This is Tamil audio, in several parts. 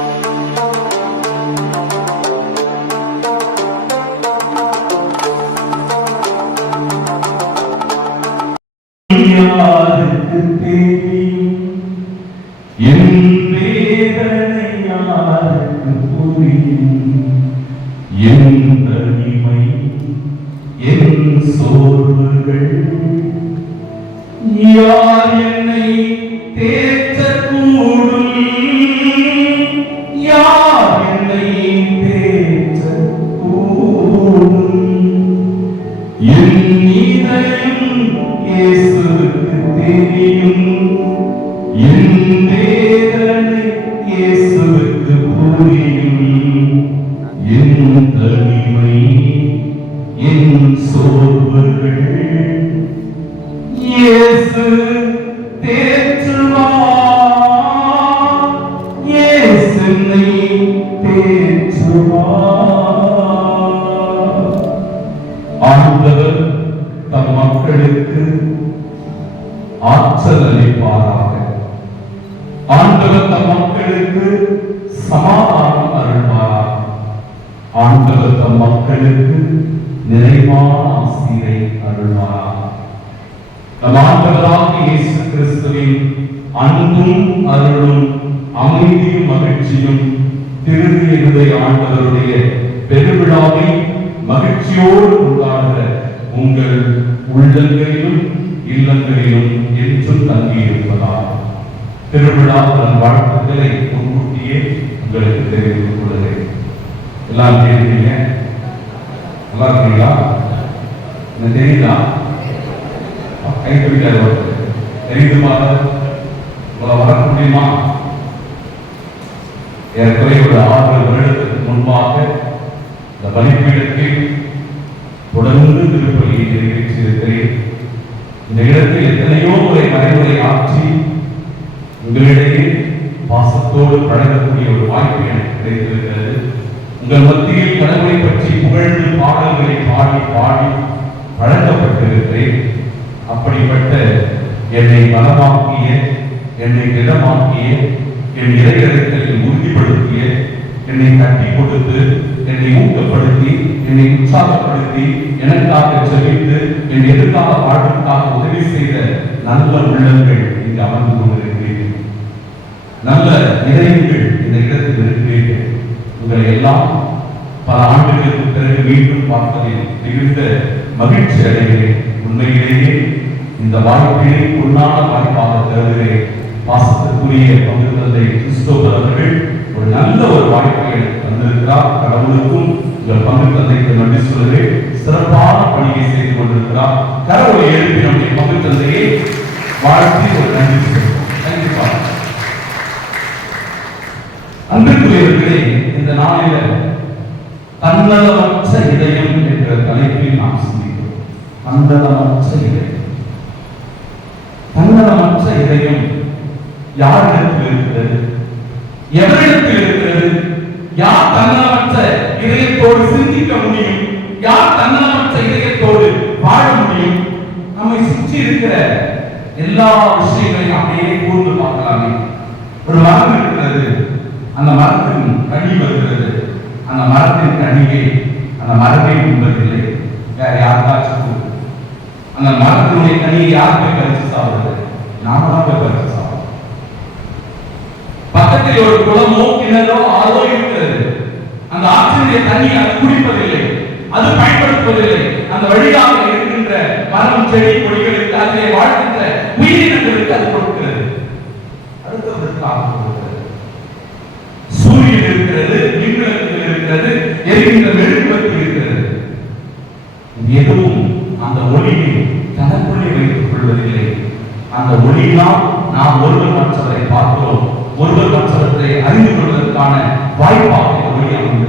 யாருக்கு மகிழ்ச்சியோடு கொண்டாடுகிற உங்கள் உள்ளங்களிலும் இல்லங்களிலும் என்றும் தங்கியிருப்பதால் திருவிழா தன் வாழ்த்துக்களை முன்கூட்டியே உங்களுக்கு தெரிவித்துக் கொள்கிறேன் எல்லாம் தெரியுங்க நல்லா இருக்கீங்களா? தெரியுதா? கை பிடிக்காது உங்களை வர முடியுமா? ஏற்கனவே ஒரு ஆறு வருடத்துக்கு முன்பாக இந்த பலிப்பீடத்தில் இந்த இடத்தில் எத்தனையோ முறை மறைமுறை ஆற்றி உங்களிடையே பாசத்தோடு பழகக்கூடிய ஒரு வாய்ப்பு எனக்கு கிடைத்திருக்கிறது. உங்கள் மத்தியில் கடவுளை பற்றி புகழ்ந்து பாடல்களை பாடி பாடி பழக்கப்பட்டிருக்கிறேன். அப்படிப்பட்ட என்னை பலமாக்கிய என்னை திடமாக்கிய என் இறையிடத்தில் உறுதிப்படுத்திய என்னை தட்டி கொடுத்து என்னை ஊக்கப்படுத்தி என்னை உற்சாகப்படுத்தி எனக்காக செவித்து என் எதிர்கால வாழ்வுக்காக உதவி செய்த நல்ல உள்ளங்கள் இங்கு அமர்ந்து கொண்டிருக்கிறீர்கள் நல்ல இதயங்கள் இந்த இடத்தில் இருக்கிறீர்கள். உங்களை எல்லாம் பல ஆண்டுகளுக்கு பிறகு மீண்டும் பார்ப்பதில் மிகுந்த மகிழ்ச்சி அடைகிறேன். உண்மையிலேயே இந்த வாய்ப்பினை உன்னான வாய்ப்பாக கருதுகிறேன். பாசத்துக்குரிய பங்கு தந்தை கிறிஸ்தோபர் அவர்கள் ஒரு நல்ல ஒரு வாய்ப்பை கொண்டிருக்கிறார் கடவுளுக்கும் உங்கள் பங்கு தந்தைக்கு நன்றி சொல்கிறேன் சிறப்பான பணியை செய்து கொண்டிருக்கிறார். கடவுளை எழுப்பி நம்முடைய பங்கு தந்தையை வாழ்த்தி ஒரு நன்றி சொல்கிறோம் கண்டிப்பாக அன்பிற்குரியவர்களே இந்த நாளில தன்னலமற்ற இதயம் என்ற தலைப்பில் நாம் சிந்திக்கிறோம். தன்னலமற்ற இதயம். தன்னலமற்ற இதயம் யாரிடத்தில் இருக்கிறது? எவரிடத்தில் யார் தன்னலமற்ற இதயத்தோடு சிந்திக்க முடியும்? யார் தன்னலமற்ற இதயத்தோடு வாழ முடியும்? நம்மை சுற்றி இருக்கிற எல்லா விஷயங்களையும் அப்படியே கூர்ந்து பார்க்கலாமே. ஒரு மரம் இருக்கிறது. அந்த மரத்தின் கனி வருகிறது. அந்த மரத்தின் கனியை அந்த மரமே உண்பதில்லை. வேற யாருக்காச்சும் அந்த மரத்தினுடைய கனியை யார் போய் பறிச்சு சாப்பிடுறது? நாம தான் போய் பறிச்சு சாப்பிடுறோம் பக்கத்தில் ஒரு குளமோ கிணறோ ஆறோ அந்த ஆற்றினுடைய தண்ணி அது குடிப்பதில்லை. அது பயன்படுத்துவதில்லை. அந்த வழியாக இருக்கின்ற மரம் செடி கொடிகளுக்கு அதிலே வாழ்கின்ற உயிரினங்களுக்கு அது கொடுக்கிறது. அடுத்தவர்களுக்காக சூரியன் இருக்கிறது மின்விளக்குகள் இருக்கிறது எரிகின்ற மெழுகுவர்த்தி இருக்கிறது. எதுவும் அந்த ஒளியை தனக்குள்ளே வைத்துக் கொள்வதில்லை. அந்த ஒளியினால் நாம் ஒருவர் மற்றவரை பார்க்கிறோம். ஒருவர் மற்றவரை அறிந்து கொள்வதற்கான வாய்ப்பாக இந்த ஒளி அமைந்தது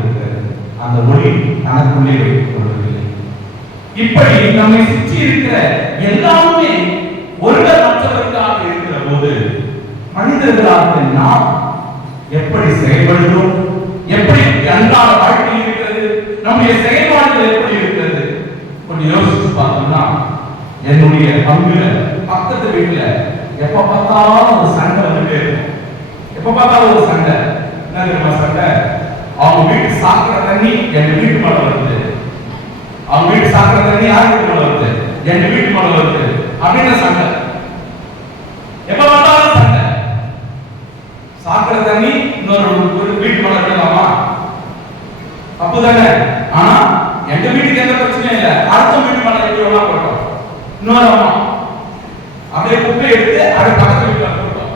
அந்த ஒளி தனக்குள்ளே வைத்துக் கொள்வதில்லை இப்படி நம்மை சுற்றி இருக்கிற எல்லாமே ஒருவர் மற்றவருக்காக இருக்கிற போது மனிதர்களாக நாம் எப்படி செயல்படுகிறோம்? எப்படி அன்றாட வாழ்க்கை இருக்கிறது? நம்முடைய செயல்பாடுகள் எப்படி இருக்கிறது? கொஞ்சம் யோசிச்சு பார்த்தோம்னா என்னுடைய பங்குல பக்கத்து வீட்டுல எப்ப பார்த்தாலும் ஒரு சண்டை வந்துட்டே இருக்கும். எப்ப பார்த்தாலும் ஒரு சண்டை. என்ன தெரியுமா சண்டை? அவங்க வீட்டு சாக்கிற தண்ணி என் வீட்டு மேல வருது. அவங்க வீட்டு சாக்கிற தண்ணி யார் வீட்டு மேல வருது? என் வீட்டு மேல வருது. அப்படின்னு சண்டை. எப்ப வந்தாலும் சண்டை. சாக்கிற தண்ணி இன்னொரு ஒரு வீட்டு மேல விடலாமா தப்பு தானே. ஆனா எங்க வீட்டுக்கு எந்த பிரச்சனையும் இல்ல. அடுத்த வீட்டு மேல எப்படி வேணா போட்டோம். இன்னொரு அம்மா. அப்படியே குப்பை எடுத்து அடுத்த பக்கத்து வீட்டுல போட்டோம்.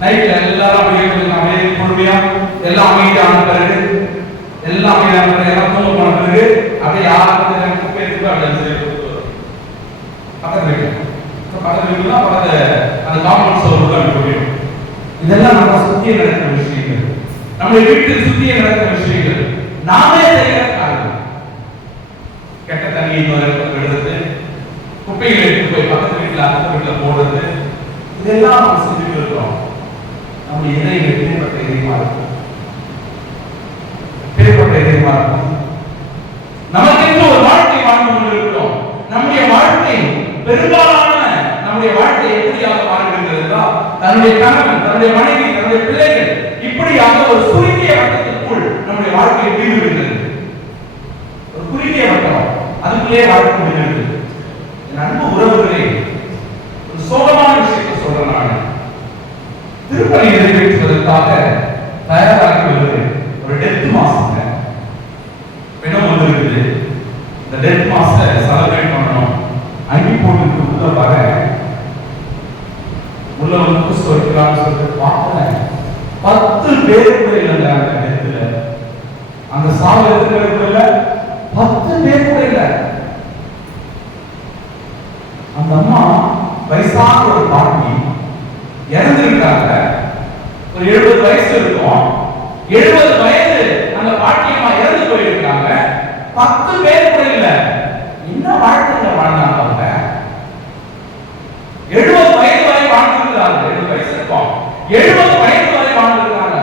நைட்ல எல்லாரும் அப்படியே அப்படியே பொறுமையா. எல்லாம் அமைதியான பிறகு அப்படியே யாரும் குப்பை எடுத்து அப்படியே அந்த வீட்டுல அந்த காமன் சோறு உள்ள இதெல்லாம் நம்ம சுத்தியே நடக்கிற விஷயங்கள் நம்முடைய வீட்டில் சுத்தியே நடக்கிற விஷயங்கள் நாமே செய்கிற கெட்ட தண்ணியை இன்னொரு எடுத்து குப்பைகளை எடுத்து போய் பக்கத்து வீட்டுல அக்கத்து வீட்டுல போடுறது இதெல்லாம் நம்ம செஞ்சுட்டு இருக்கோம் நம்ம இதயம் எப்பேற்பட்ட இதயமா இருக்கும் பார்ப்போம் இதயமா இருக்கும் நமக்கென்று ஒரு வாழ்க்கை வாழ்ந்து கொண்டிருக்கிறோம்? நம்முடைய வாழ்க்கை பெரும்பாலான நம்முடைய வாழ்க்கை எப்படியாக மாறுகிறது என்றால் தன்னுடைய கணவன் தன்னுடைய மனைவி தன்னுடைய பிள்ளைகள் இப்படியாக ஒரு சுருங்கிய வட்டத்திற்குள் நம்முடைய வாழ்க்கையை வீடு விடுகிறது ஒரு குறுகிய வட்டம் அதுக்குள்ளே வாழ்க்கை முடிகிறது என் அன்பு உறவுகளே ஒரு சோகமான விஷயத்தை சொல்றேன் நான். திருப்பணி நிறைவேற்றுவதற்காக தயாராகி வருகிறேன். ஒரு டெத் மாசம் பிணம் வந்து இருக்குது ரெட் டெத் செலிப்ரேட் பண்ணணும். அங்கி போட்டு உள்ள வர. உள்ள வந்து சொல்லிக்கலாம்னு சொல்லிட்டு பார்த்தேன். பத்து பேர் கூட இல்லைங்க அந்த இடத்துல. அந்த சாவு எத்தனை இல்ல? பத்து பேர் கூட அந்த அம்மா வயசான ஒரு பாட்டி இறந்துருக்காங்க. ஒரு எழுபது வயசு இருக்கும். எழுபது வயது அந்த பாட்டி பத்து பேர் கூட இல்ல. என்ன வாழ்க்கையில வாழ்ந்தாங்க அவங்க எழுபது வயது வரை வாழ்ந்திருக்கிறாங்க எழுபது வயசு இருக்கும். எழுபது வயது வரை வாழ்ந்திருக்காங்க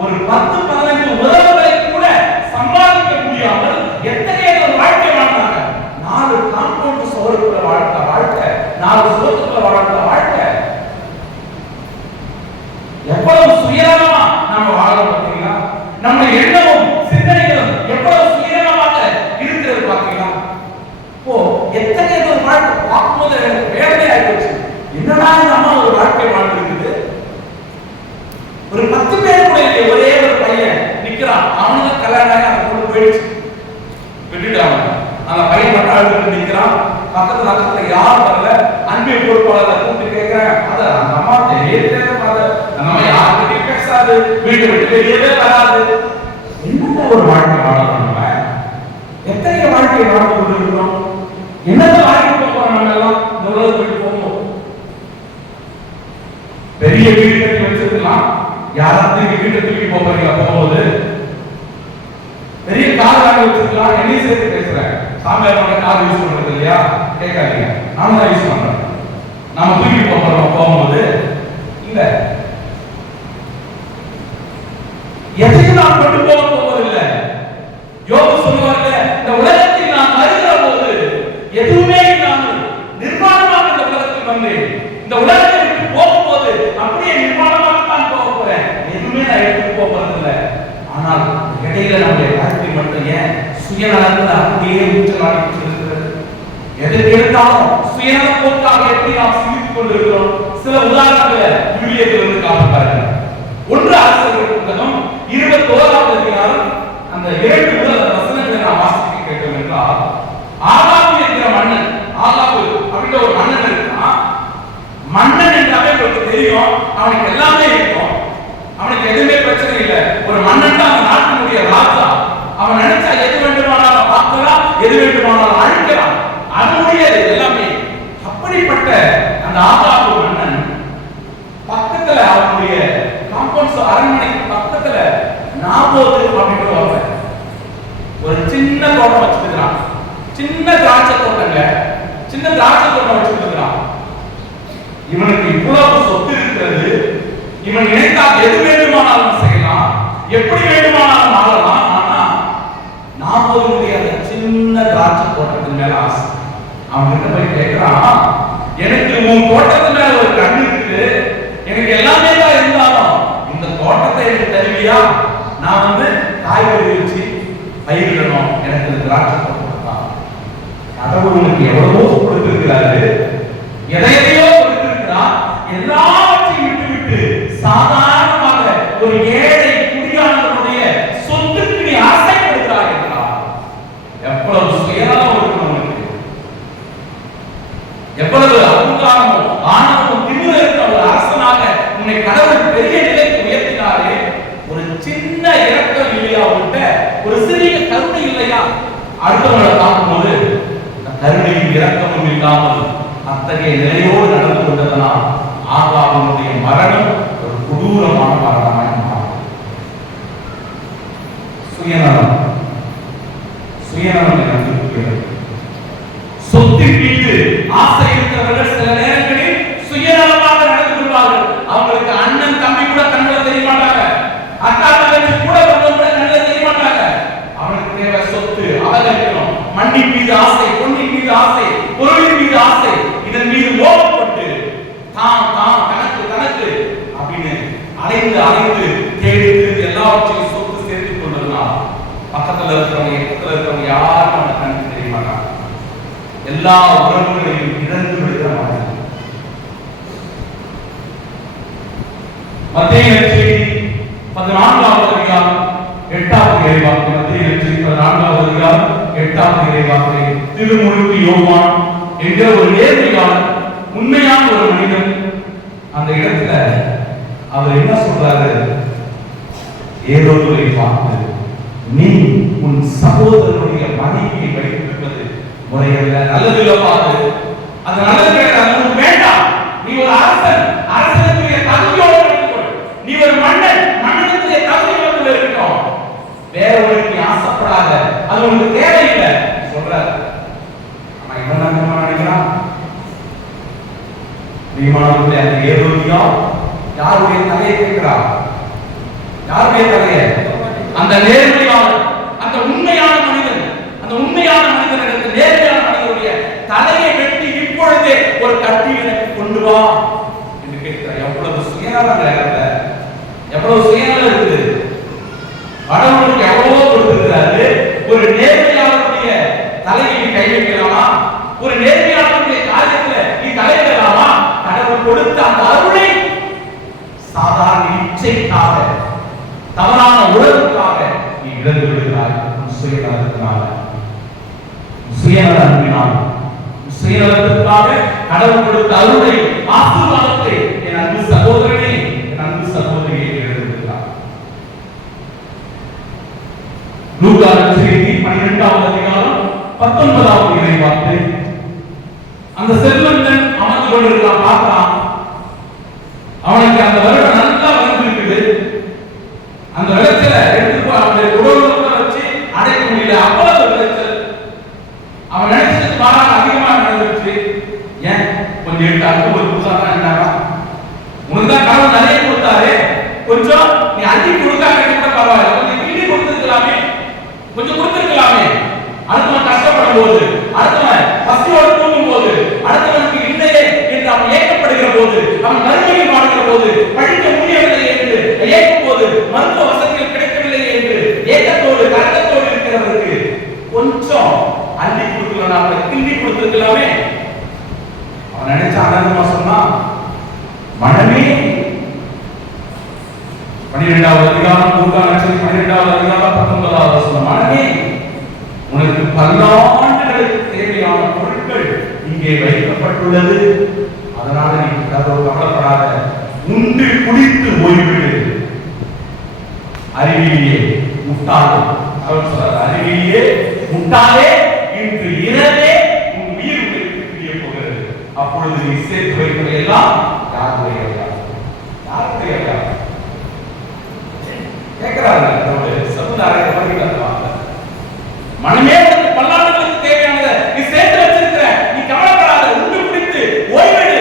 ஒரு பத்து பதினைந்து உறவுகளை கூட சம்பாதிக்க முடியாமல் எத்தகைய ஒரு வாழ்க்கை வாழ்ந்தாங்க நாலு காம்பவுண்ட் சோறுக்குள்ள வாழ்க்கை வாழ்க்கை நாலு சுவத்துக்குள்ள வாழ்க்கை வாழ்க்கை எவ்வளவு சுயநலமா நாம வாழறோம் பாத்தீங்களா நம்ம எண்ணமும் சிந்தனைகளும் எவ்வளவு சுயநலமாக இருக்கிறது பாத்தீங்களா இப்போ எத்தனை ஒரு வாழ்க்கை பார்க்கும்போது எனக்கு வேதனை ஆயிடுச்சு என்னடா இந்த அம்மா ஒரு வாழ்க்கை வாழ்ந்துருக்குது ஒரு பத்து பேர் கூட இல்லை ஒரே ஒரு பையன் நிக்கிறான் அவனுக்கு கல்யாணம் ஆகி அந்த பொண்ணு போயிடுச்சு விட்டுட்டாங்க அந்த பையன் மட்டும் அழுது நிக்கிறான் பக்கத்துல பக்கத்துல யாரும் வரல அன்பை பொறுப்பாளர் கூப்பிட்டு கேட்கிறேன் அத அந்த அம்மா தெரியவே தெரியாத அந்த அம்மா யாருக்கிட்டையும் பேசாது வீட்டு விட்டு வெளியவே வராது. என்னங்க ஒரு வாழ்க்கை வாழலாம் நம்ம எத்தனை வாழ்க்கை வாழ்ந்து கொண்டிருக்கிறோம். என்னென்ன வாழ்க்கை போகிறோம் நம்ம எல்லாம் இந்த உலகத்துக்கு போகும்போது பெரிய வீடு கட்டி வச்சிருக்கலாம். யாராவது இங்க வீட்டை தூக்கி போறீங்க போகும்போது. பெரிய கார் வாங்கி வச்சிருக்கலாம். என்னையும் சேர்த்து பேசுறேன். சாமியார் கார் யூஸ் பண்றது இல்லையா? கேட்காதீங்க. நானும் தான் யூஸ் பண்றேன் நாம தூக்கி போகிறோம் போகும்போது. இல்ல. எதையும் நான் கொண்டு போக போவதில்லை யோபு சொல்லுவாங்க இந்த உலகத்தில் நான் வருகிற போது எதுவுமே இல்லாமல் நிர்வாணமாக இந்த உலகத்தில் வந்தேன் இந்த உலகத்தை விட்டு போகும்போது அப்படியே நிர்வாணமாக தான் போக போறேன் எதுவுமே நான் எடுத்து போக போறதில்லை ஆனால் இடையில நம்முடைய வாழ்க்கை மட்டும் ஏன் சுயநலத்தில் அப்படியே ஊற்றலாடி இருக்கிறது எதை எடுத்தாலும் சுயநல போக்காக எப்படி நாம் சிந்தித்துக் கொண்டிருக்கிறோம் சில உதாரணங்களை விவிலியத்தில் இருந்து காட்டுகிறார்கள் ஒன்று அரசர்கள் புத்தகம் இருபத்தி ஓராவது அதிகாரம் அந்த இரண்டு முதல் வசனங்களை நாம் வாசிக்க கேட்டோம் என்றால் ஆகாபு என்கிற மன்னன் ஆகாபு அப்படின்ற ஒரு மன்னன் இருக்கான் மன்னன் என்றாலே உங்களுக்கு தெரியும் அவனுக்கு எல்லாமே இருக்கும் அவனுக்கு எதுவுமே பிரச்சனை இல்லை ஒரு மன்னன் தான் அந்த நாட்டினுடைய ராஜா அவன் நினைச்சா எது வேண்டுமானாலும் பார்க்கலாம் எது வேண்டுமானாலும் அழிக்கலாம். அதனுடைய எல்லாமே அப்படிப்பட்ட அந்த ஆகாபு மன்னன் பக்கத்துல அவனுடைய காம்பவுண்ட்ஸ் அரண்மனைக்கு பக்கத்துல நாபோது அப்படின்ற ஒருவன் ஒரு சின்ன தோட்டம் வச்சிருக்கிறான். சின்ன திராட்சை தோட்டங்க. சின்ன திராட்சை தோட்டம் வச்சிருக்கிறான். இவனுக்கு இவ்வளவு சொத்து இருக்கிறது. இவன் நினைத்தால் எது வேண்டுமானாலும் செய்யலாம். எப்படி வேண்டுமானாலும் ஆளலாம் ஆனா நாபோது முடியாது சின்ன திராட்சை தோட்டத்தின் மேல ஆசை. அவன் கிட்ட போய் கேட்கிறான் எனக்கு உன் தோட்டத்து மேல ஒரு கண்ணு இருக்குது எனக்கு எல்லாமே தான் இருந்தாலும் இந்த தோட்டத்தை எனக்கு தருவியா? நான் வந்து காய்கறி வச்சு பயிரிடணும் எனக்கு இந்த திராட்சை தோட்டம் கொடுத்தான் கடவுள் உனக்கு எவ்வளவோ கொடுத்திருக்கிறாரு. எதையோ கொடுத்திருக்கிறான் எல்லா விட்டுவிட்டு சாதாரணமாக ஒரு ஏழை குடியானவருடைய சொத்துக்கு நீ ஆசைப்படுகிறாய் என்றார் எவ்வளவு சுயநலம் இருக்கணும் உனக்கு எவ்வளவு அகங்காரமும் ஆணவமும் திமிர இருக்கிற ஒரு அரசனாக உன்னை கடவுள் பெரிய நிலைக்கு உயர்த்தினாரே ஒரு சின்ன இரக்கம் இல்லையா உன்கிட்ட ஒரு சிறிய கருணை இல்லையா அடுத்தவங்களை பார்க்கும்போது அந்த கருணையும் இரக்கமும் இல்லாமல் அத்தகைய நிலையோடு நடந்து கொண்டதனால் ஆகாவினுடைய மரணம் ஒரு கொடூரமான மரணமாய் மாறும் சுயநலம். சுயநலம் எனக்கு சொத்தின் மீது ஆசை இருக்கிறவர்கள் சில நேரங்களில் சுயநலமாக நடந்து கொள்வார்கள். அவங்களுக்கு அண்ணன் தம்பி கூட கண்ணில் தெரிய மாட்டாங்க. அக்கா தங்கச்சி கூட வந்து கூட கண்ணில் தெரிய மாட்டாங்க. அவனுக்கு தேவை சொத்து அலங்கரிக்கணும் மண்ணின் மீது ஆசை பொன்னின் மீது ஆசை பொருளின் மீது ஆசை இதன் மீது ஓடப்பட்டு தான் தான் தனக்கு தனக்கு அப்படின்னு அலைந்து அலைந்து தேடி தேடி எல்லாவற்றையும் சொத்து சேர்த்து கொண்டதுனால் பக்கத்துல இருக்கிறவங்க பக்கத்துல இருக்கிறவங்க யாரும் அவனை கண்ணுக்கு தெரிய மாட்டாங்க எல்லா உறவுகளையும் இழந்து விடுகிற மாதிரி. மத்திய செய்தி பதினான்காவது அதிகாரம் எட்டாவது இறைவாக்கு. மத்திய செய்தி பதினான்காவது அதிகாரம் எட்டாவது இறைவாக்கு. திருமுழுக்கு யோமான் என்கிற ஒரு நேர்மையாளர் உண்மையான ஒரு மனிதன் அந்த இடத்துல அவர் என்ன சொல்றாரு? ஏதோ பார்த்து நீ உன் சகோதரனுடைய மனைவியை வைத்து முறையல்ல. நல்லதில்ல பாரு. அந்த நல்லது கிடையாது உனக்கு வேண்டாம். நீ ஒரு அரசன். அரசனுக்குரிய தகுதியோடு இருக்கணும் நீ ஒரு மன்னன். மன்னனுக்குரிய தகுதியோடு இருக்கணும். வேற ஒரு நீ ஆசைப்படாத. அது உனக்கு தேவையில்லை. சொல்றாரு. ஆனா என்ன என்ன நினைக்கிறான் நீமானவர்களே அந்த ஏரோதியம் யாருடைய தலையை கேட்கிறான் யாருடைய தலையை? அந்த நேர்மையான அந்த உண்மையான மனிதன். அந்த உண்மையான மனிதனிடத்தில் நேர்மையான மனிதனுடைய தலையை வெட்டி இப்பொழுதே ஒரு கட்டி எனக்கு கொண்டு வா என்று கேட்கிறார். எவ்வளவு சுயநலம் எவ்வளவு சுயநலம் இருக்குது. கடவுளுக்கு எவ்வளவோ கொடுத்திருக்கிறாரு. ஒரு நேர்மையாளருடைய தலையை நீ கை வைக்கலாமா? ஒரு நேர்மையாளருடைய காரியத்துல நீ தலையிடலாமா கடவுள் கொடுத்த அந்த அருளை சாதாரண இச்சைக்காக தவறான உறவுக்காக நீ இழந்து விடுகிறாய். உன் சுயநலத்தினால. உன் அன்பினால் சுயநலத்திற்காக கடவுள் கொடுத்த அருளை ஆசீர்வாதத்தை என் அன்பு சகோதரனே என் அன்பு சகோதரியை செய்தி பன்னிரெண்டாவது அதிகாரம் பத்தொன்பதாவது இறை வார்த்தை அந்த செல்வந்தன் அமர்ந்து கொண்டிருக்கான் பார்த்தான் அவனுக்கு அந்த வருடம் நல்லா வந்திருக்குது அந்த விளைச்சல எடுத்து போ- அவனுடைய குடோன்ல வச்சு அடைக்க முடியல அவ்வளவு விளைச்சல் அவன் நினைச்சதுக்கு மாறாக அதிகமா நடந்துருச்சு ஏன் கொஞ்சம் எடுத்து அடுத்து ஒரு புதுசா தான் இருந்தாரா உனக்கு தான் கடவுள் நிறைய கொடுத்தாரு கொஞ்சம் நீ அள்ளி கொடுக்காம கூட பரவாயில்ல கொஞ்சம் கிள்ளி கொடுத்துருக்கலாமே கொஞ்சம் கொடுத்துருக்கலாமே அடுத்தவன் கஷ்டப்படும் போது அடுத்தவன் பசியோடு தூங்கும் போது அடுத்தவனுக்கு இல்லையே என்று அவன் ஏக்கப்படுகிற போது அவன் மறுமையில் வாழ்கிற போது படிக்க முடியவில்லை என்று ஏக்கும் போது மருத்துவ வசதிகள் கிடைக்கவில்லை என்று ஏக்கத்தோடு கலக்கத்தோடு இருக்கிறவருக்கு கொஞ்சம் அள்ளி கொடுக்கலாம் கிள்ளி கொடுத்துருக்கலாமே அவன் நினைச்ச ஆனந்தமா சொன்னான் மனமே பன்னிரெண்டாவது அதிகாரம் மூன்றாம் லட்சத்தி பன்னிரெண்டாவது அதிகாரம் பத்தொன்பதாவது வசனம். மனமே உனக்கு பல்லாண்டுகளுக்கு தேவையான பொருட்கள் இங்கே வைக்கப்பட்டுள்ளது. அதனால நீ கடவுள் கவலைப்படாத. உண்டு குடித்து ஓய்விடு. அறிவிலேயே முட்டாளே. அவர் சொல்றாரு அறிவிலேயே முட்டாளே இன்று இரவே உன் உயிர் உனக்கு பிரிய போகிறது. அப்பொழுது நீ சேர்த்து வைப்பதையெல்லாம் யாருடைய யாருடைய கேட்கிறாங்க நம்முடைய சமுதாயத்தை பற்றி கத்துவாங்க மனமே உனக்கு பல்லாண்டுகளுக்கு தேவையானதை நீ சேர்த்து வச்சிருக்கிற நீ கவலைப்படாத உண்டு பிடித்து ஓய்வெடு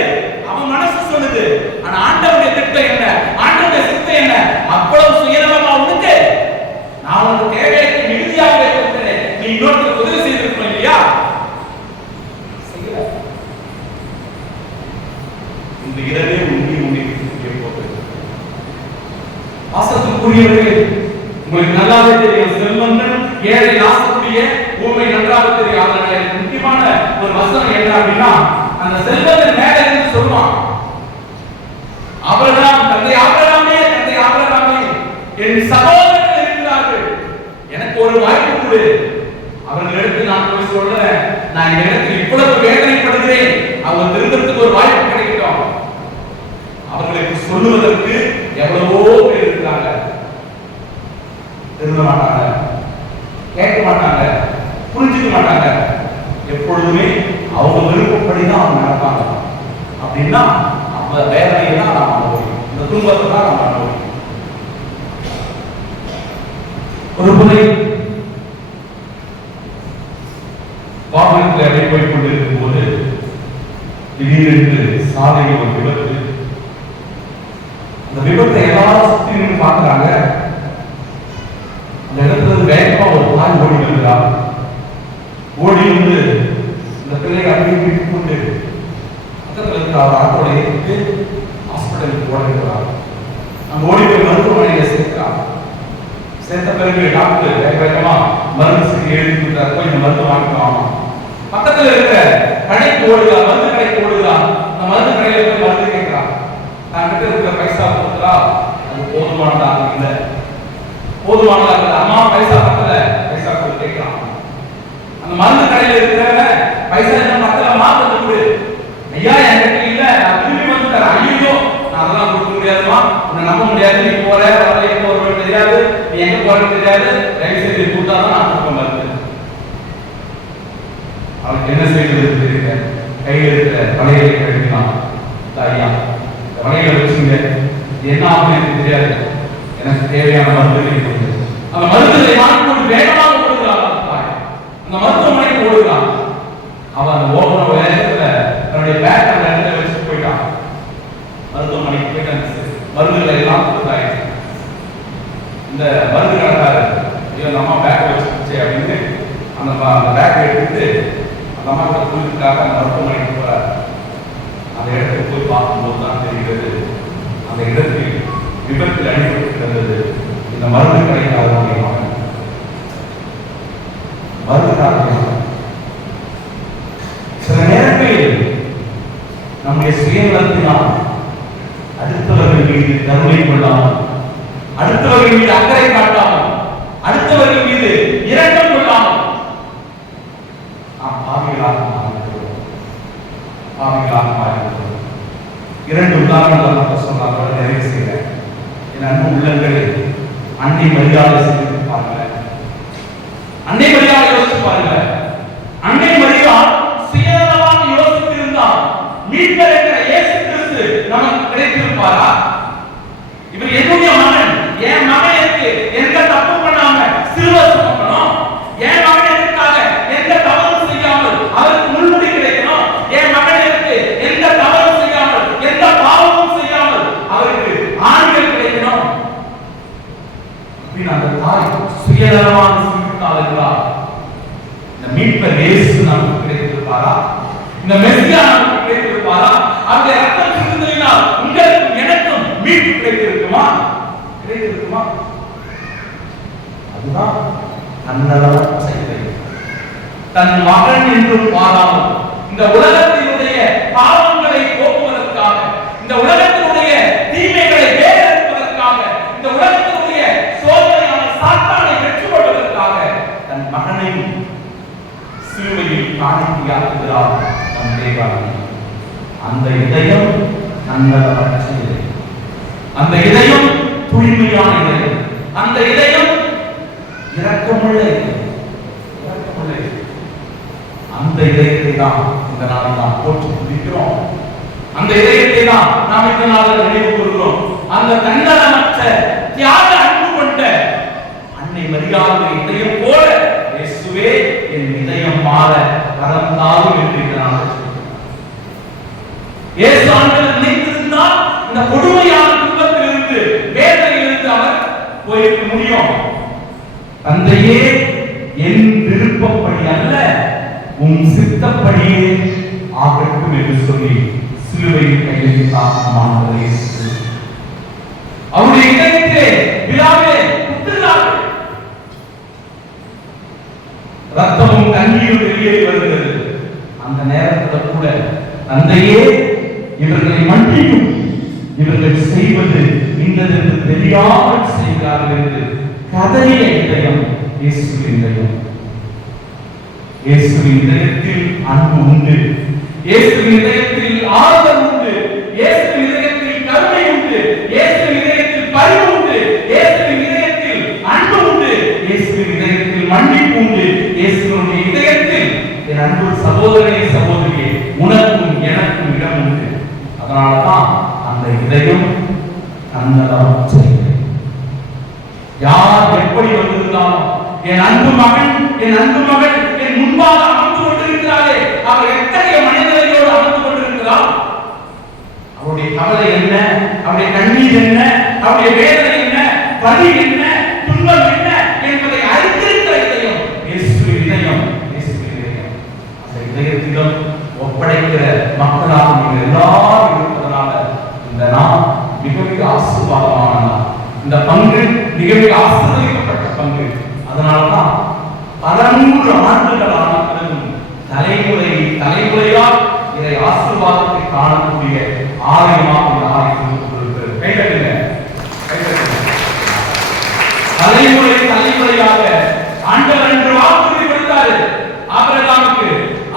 அவன் மனசு சொல்லுது ஆனா ஆண்டவனுடைய திட்டம் என்ன ஆண்டவனுடைய சித்தம் என்ன அவ்வளவு சுயநலமா உனக்கு நான் உனக்கு தேவைக்கு மிகுதியாக வைத்திருக்கிறேன் நீ இன்னொருத்தருக்கு உதவி செய்திருக்கணும் இல்லையா செய்யல இந்த இரவே உண்மை உன்னை போகிறது பாசத்துக்குரியவர்களே உங்களை உங்களுக்கு நல்லாவே தெரியும் செல்வந்தன் ஏழை ஆசக்கூடிய ஊமை நன்றாக தெரியும் அதனால எனக்கு முக்கியமான ஒரு வசனம் என்ன அப்படின்னா அந்த செல்வந்தன் மேல இருந்து சொல்லுவான் ஆபிரகாம் தந்தை ஆபிரகாமே தந்தை ஆபிரகாமே என் சகோதரர்கள் இருக்கிறார்கள் எனக்கு ஒரு வாய்ப்பு கொடு அவர்களிடத்தில் நான் போய் சொல்றேன் நான் இந்த இடத்தில் இவ்வளவு வேதனைப்படுகிறேன் அவங்க திருந்தறதுக்கு ஒரு வாய்ப்பு கிடைக்கட்டும் அவர்களுக்கு சொல்லுவதற்கு எவ்வளவோ பேர் இருக்கிறாங்க திரும்ப மாட்டாங்க. கேட்க மாட்டாங்க. புரிஞ்சுக்க மாட்டாங்க. எப்பொழுதுமே அவங்க விருப்பப்படி தான் அவங்க நடப்பாங்க. அப்படின்னா அந்த வேதனையை தான் நாம் அனுபவிக்கும் இந்த துன்பத்தை தான் நாம் அனுபவிக்கும் ஒரு முறை வாகனத்தில் அடை போய் கொண்டிருக்கும் போது திடீரென்று சாலையில் ஒரு விபத்து. அந்த விபத்தை எல்லாரும் சுத்தி நின்று வேகமா ஒரு தாய் ஓடி வருகிறார் ஓடி வந்து இந்த பிள்ளையை அப்படியே விட்டு கொண்டு பக்கத்துல இருக்கிற அவர் ஆட்டோட ஏற்றிட்டு ஹாஸ்பிட்டலுக்கு ஓடுகிறார் அங்க ஓடி போய் மருத்துவமனையில சேர்க்கிறார் சேர்த்த பிறகு டாக்டர் வேக வேகமா மருந்து சீட்டு எழுதி கொடுத்தார் போய் இந்த மருந்து வாங்கிக்கலாம் பக்கத்துல இருக்கிற கடைக்கு ஓடுகிறா மருந்து கடைக்கு ஓடுகிறா அந்த மருந்து கடையில போய் மருந்து கேட்கிறான் நான் கிட்ட இருக்கிற பைசா கொடுக்குறா அது போதுமானதாக இல்லை. போதுமானதா இல்ல அம்மா பைசா பத்தல. பைசா கொடுத்து கேட்கலாம். அந்த மருந்து கடையில இருக்கிறவங்க பைசா என்ன பத்தல? மாத்த கொடு. ஐயா என்கிட்ட இல்ல. நான் திரும்பி வந்து தரேன். ஐயோ நான் அதெல்லாம் கொடுக்க முடியாதுமா உன்னை நம்ப முடியாது. நீ போற வரலையே எங்க தெரியாது. நீ எங்க போறன்னு தெரியாது. தயவு செய்து கூட்டா தான் நான் கொடுக்க மருந்து. அவனுக்கு என்ன செய்வது தெரியல. கையில் இருக்கிற வலையை கழிக்கலாம் தாயா வலையில வச்சுங்க என்ன ஆகும் எனக்கு தெரியாது. எனக்கு தேவையான மருந்து கொடுங்க அந்த மருந்துகளை வாங்கி கொண்டு வேகமாக கொடுக்கிறான் அந்த தாய். அந்த மருத்துவமனைக்கு ஓடுகிறான் அவன் அந்த ஓடுற வேகத்துல தன்னுடைய பேக் அந்த இடத்துல வச்சுட்டு போயிட்டான் மருத்துவமனைக்கு போயிட்டு அந்த மருந்துகளை எல்லாம் கொடுத்தாயிடுச்சு இந்த மருந்து கடைக்காரு ஐயோ அந்த அம்மா பேக் வச்சுருச்சு அப்படின்னு அந்த ப- அந்த பேக் எடுத்துட்டு அந்த அம்மா கிட்ட கூலிக்காக அந்த மருத்துவமனைக்கு போறாரு அந்த இடத்துக்கு போய் பார்க்கும்போது தான் தெரிகிறது அந்த இடத்தில் விபத்தில் அடிபட்டு கிடந்தது இந்த மருந்து கடைக்காரனுடைய மகன் மருந்து கடைக்காரன் சில நேரங்களில் நம்முடைய சுயநலத்தினால் அடுத்தவர்கள் மீது கருணை கொள்ளாமல் அடுத்தவர்கள் மீது அக்கறை காட்டாமல் அடுத்தவர்கள் மீது இரக்கம் கொள்ளாமல் நாம் பாவிகளாக மாறிவிடுவோம் பாவிகளாக மாறிவிடுவோம் இரண்டு உதாரணங்கள் நான் சொன்னால் நிறைவு செய்கிறேன் என் அன்பு உள்ளங்களில் அன்னை மரியாதை செய்து பாருங்க அன்னை மரியாதை யோசித்து பாருங்க அன்னை மரியா சுயநலமாக யோசித்து இருந்தால் மீட்பர் என்கிற இயேசு கிறிஸ்து நமக்கு கிடைத்திருப்பாரா? இவர் என்னுடைய மகன். என் மகன் தாய் சுயநலமான சிந்தித்தாள் என்றார் இந்த மீட்பர் இயேசு நமக்கு கிடைத்திருப்பாரா இந்த மெஸ்ஸியா நமக்கு கிடைத்திருப்பாரா அந்த ரத்தம் சிந்துதலினால் உங்களுக்கும் எனக்கும் மீட்பு கிடைத்திருக்குமா கிடைத்திருக்குமா அதுதான் தன்னலமற்ற செயலை தன் மகன் என்றும் பாராமல் இந்த உலகத்தினுடைய பாவம் போக்குவதற்காக இந்த உலகத்தினுடைய தீமைகளை வேறெடுப்பதற்காக இந்த உலகத்தினுடைய சோதனையான சாத்தானை வெற்றி கொள்வதற்காக தன் மகனை சிலுவையில் காணிக்கையாக்குகிறார் நம் தேவாலயம் அந்த இதயம் நன்னலமற்ற இதயம் அந்த இதயம் தூய்மையான இதயம். அந்த இதயம் இரக்கமுள்ள இரக்கமுள்ள அந்த இதயத்தை தான் இந்த நாளில் நாம் போற்றி குதிக்கிறோம் அந்த இதயத்தை தான் நாம் இந்த நாளில் நினைவு கூறுகிறோம். அந்த தன்னலமற்ற தியாக அன்பு கொண்ட அன்னை மரியாதை இதயம் போல இயேசுவே என் இதயம் மாற வரம் தாரும் என்று இயேசு ஆண்டவர் நினைத்திருந்தால் இந்த கொடுமையான துன்பத்திலிருந்து வேதனையிலிருந்து அவர் போயிருக்க முடியும். தந்தையே என் விருப்பப்படி அல்ல உன் சித்தப்படியே ஆகட்டும் என்று சொல்லி சிலுவையில் கையெழுத்தாக மாணவரே அவருடைய இதயத்திலே விழாவே புத்திராக ரத்தமும் கண்ணீர் வெளியே வருகிறது. அந்த நேரத்தில் கூட தந்தையே இவர்களை மன்னியும் இவர்கள் செய்வது இன்னதென்று தெரியாமல் செய்கிறார்கள் என்று கதறிய இதயம் இயேசுவின் இதயம். இயேசுவின் இதயத்தில் அன்பு உண்டு. இயேசுவின் இதயத்தில் ஆறுதல் உண்டு. இயேசு சகோதரனே சகோதரியே உனக்கும் எனக்கும் இடம் உண்டு. அதனாலதான் அந்த இதயம் நன்னதாக செய்கிறேன் யார் எப்படி வந்திருந்தாலும் என் அன்பு மகன் என் அன்பு மகள் என் முன்பாக அமர்ந்து கொண்டிருக்கிறாரே அவர் எத்தகைய மனிதர்களோடு அமர்ந்து கொண்டிருக்கிறார்? அவருடைய கவலை என்ன? அவருடைய கண்ணீர் என்ன? அவருடைய வேதனை என்ன? வலி என்ன துன்பம் என்ன என்பதை அறிந்திருக்கிற இதயம் இயேசுவின் இதயம் இயேசுவின் இதயம் அந்த இதயத்திலும் ஒப்படைக்கிற மக்களாக நீங்கள் எல்லாரும் இருப்பதனால இந்த நாம் மிக மிக ஆசீர்வாதமான நாள் இந்த பங்கு மிக மிக ஆசீர்வதிக்கப்பட்ட பங்கு. அதனாலதான் பலநூறு ஆண்டுகளான பிறகும் தலைமுறை தலைமுறையால் இதை ஆசீர்வாதத்தை காணக்கூடிய ஆலயமாக இந்த ஆலயம் இருந்து கொண்டிருக்கிறது கைதட்டுங்க கைதட்டுங்க தலைமுறை தலைமுறையாக ஆண்டவர் என்று வாக்குறுதி கொடுத்தாரு ஆபிரகாமுக்கு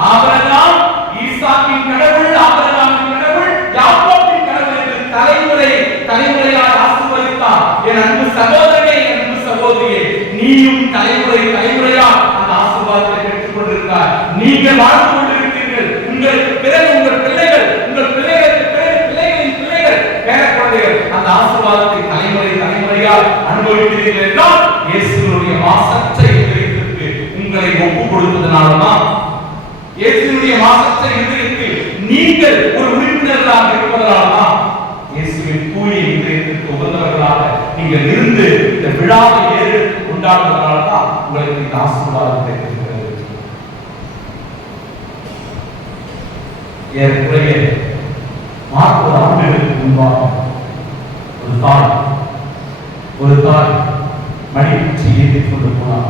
ஆபிரகாம் ஈசாக்கின் கடவுள் ஆபிரகாமின் கடவுள் யாக்கோபின் கடவுள் என்று தலைமுறை தலைமுறையாக ஆசீர்வதித்தார் என் அன்பு சகோதரனே என் அன்பு சகோதரியே நீயும் தலைமுறை தலைமுறையா அந்த ஆசீர்வாதத்தை பெற்றுக் கொண்டிருக்கிறார் நீங்கள் வாழ்ந்து கொண்டிருக்கிறீர்கள் உங்களுக்கு பிறகு உங்கள் பிள்ளைகள் உங்கள் பிள்ளைகளுக்கு பிறகு பிள்ளைகளின் பிள்ளைகள் பேர குழந்தைகள் அந்த ஆசீர்வாதத்தை தலைமுறை தலைமுறையால் அனுபவிக்கிறீர்கள் என்றால் இயேசுவினுடைய மாசற்ற இதயத்திற்கு உங்களை ஒப்பு கொடுத்ததனாலதான் இயேசுவினுடைய மாசற்ற இதயத்தில் நீங்கள் ஒரு உறுப்பினர்களாக இருப்பதனாலதான் இயேசுவின் தூய இதயத்திற்கு உகந்தவர்களாக நீங்கள் இருந்து இந்த விழாவை ஏறு கொண்டாடுவதனால்தான் உங்களுக்கு இந்த ஆசீர்வாதம் கிடைக்கிறது ஏறக்குறைய நாற்பது ஆண்டுகளுக்கு முன்பாக ஒரு தாய் ஒரு தாய் மடிப்பிச்சு ஏந்தி கொண்டு போனார்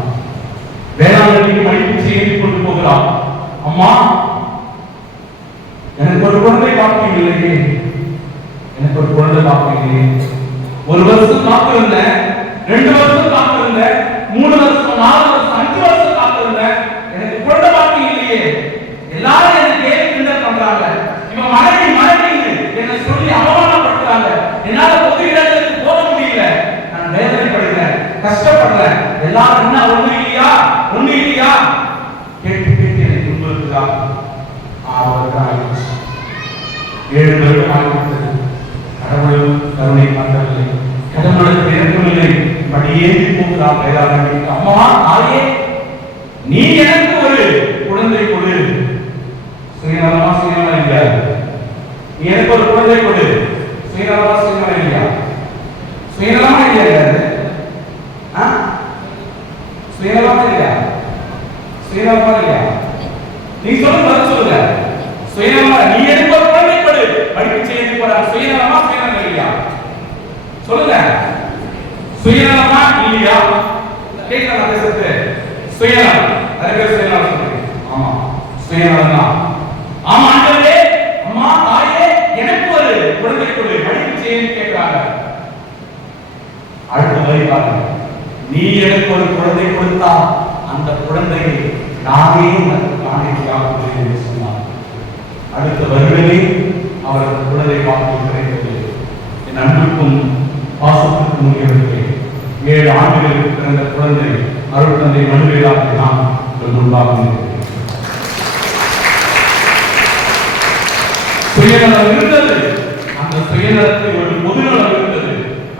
வேளாண்மைக்கு மடிப்பிச்சு ஏந்தி கொண்டு போகிறார் அம்மா எனக்கு ஒரு குழந்தை பாக்கியம் இல்லையே. எனக்கு ஒரு குழந்தை பாக்கியம் இல்லையே. ஒரு வருஷம் காத்திருந்தேன் ரெண்டு வருஷம் காத்திருந்தேன் மூணு வருஷம் நாலு வருஷம் அஞ்சு வருஷம் காத்திருந்தேன் எனக்கு குழந்தை பாக்கியம் இல்லையே. எல்லாரும் எனக்கு கேள்வி கிண்டல் பண்றாங்க. இவன் மனைவி மனைவி என்னை சொல்லி அவமானப்படுத்துறாங்க. என்னால பொது இடங்களுக்கு போக முடியல. நான் வேதனைப்படுகிறேன் கஷ்டப்படுறேன். எல்லாரும் என்ன ஒண்ணு இல்லையா? ஒண்ணு இல்லையா? கேட்டு கேட்டு என்னை துன்புறுத்துறாங்க ஆயிடுச்சு ஏழு வருடம் ஆகிவிட்டது கடவுள் கருணை காட்டவில்லை கடவுளுக்கு இறக்கவில்லை படியேறி போகிறார் வேளாண்மை அம்மா தாயே நீ எனக்கு ஒரு குழந்தை கொடு. சுயநலமா சுயநலம் இல்ல. நீ எனக்கு ஒரு குழந்தை கொடு. சுயநலமா சுயநலம் இல்லையா? சுயநலமா இல்லையா இது? ஆ? சுயநலமா இல்லையா சுயநலமா இல்லையா நீ சொல்லு பதில் சொல்லுங்க. சுயநலமா நீ எடுப்ப ஒரு குழந்தை படிப்பு செய்ய போறா. சுயநலமா சுயநலம் இல்லையா? சொல்லுங்க. சுயநலமா இல்லையா? கேட்கலாம் பேசுறது. சுயநலம். நிறைய பேர் சுயநலம் சொல்றீங்க. ஆமா. சுயநலம் தான் ஆமா ஆண்டவரே அம்மா தாயே எனக்கு ஒரு குழந்தை கொடு. படிப்பு செய்யன்னு கேட்கிறாங்க. அடுத்த வரி பாருங்க. நீ எனக்கு ஒரு குழந்தை கொடுத்தா அந்த குழந்தையை நானே உனக்கு காணிக்கையாக என்று சொன்னார் அடுத்த வருடமே அவரது குழந்தை பார்த்து கிடைத்தது என் அன்புக்கும் பாசத்துக்கும் உரியவர்களே ஏழு ஆண்டுகளுக்கு பிறந்த குழந்தை அருள் தந்தை மனுவேலாக நான் முன்பாக சுயநலம் இருந்தது. அந்த சுயநலத்தை ஒரு பொதுநலம் இருந்தது.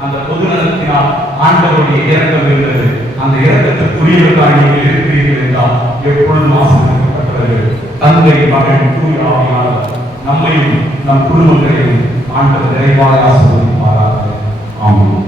அந்த பொதுநலத்தினால் ஆண்டவருடைய இறக்கம் இருந்தது. அந்த இரக்கத்திற்குரியவர்களாக நீங்கள் இருக்கிறீர்கள் என்றால் எப்பொழுதும் ஆசீர்வதிக்கப்பட்டவர்கள். தந்தை மகன் தூய ஆவியாளர் நம்மையும் நம் குடும்பங்களையும் ஆண்டவர் நிறைவாக ஆசீர்வதிப்பாராக. ஆமாம்